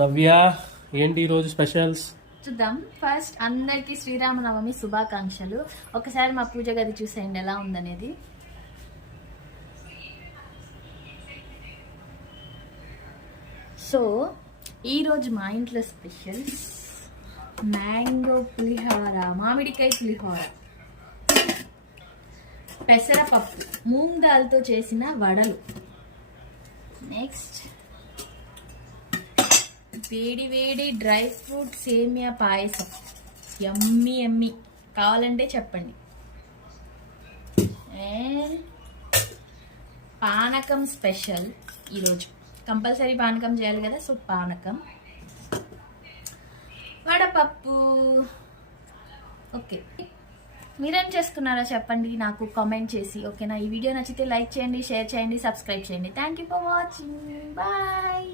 నవ్య, ఏంటి ఈరోజు స్పెషల్స్ చూద్దాం. ఫస్ట్ అందరికి శ్రీరామనవమి శుభాకాంక్షలు. ఒకసారి మా పూజ గది చూసేయండి ఎలా ఉందనేది. సో ఈరోజు మా ఇంట్లో స్పెషల్ మ్యాంగో పులిహోర, మామిడికాయ పులిహోర, పెసరపప్పు, మూంగ్ దాల్తో చేసిన వడలు, నెక్స్ట్ వేడి వేడి డ్రై ఫ్రూట్ సేమియా పాయసం, యమ్మీ యమ్మీ, కావాలంటే చెప్పండి. అండ్ పానకం స్పెషల్ ఈరోజు, కంపల్సరీ పానకం చేయాలి కదా, సో పానకం, వడపప్పు. ఓకే, మీరేం చేసుకున్నారో చెప్పండి నాకు కామెంట్ చేసి. ఓకేనా? ఈ వీడియో నచ్చితే లైక్ చేయండి, షేర్ చేయండి, సబ్స్క్రైబ్ చేయండి. Thank you for watching. Bye.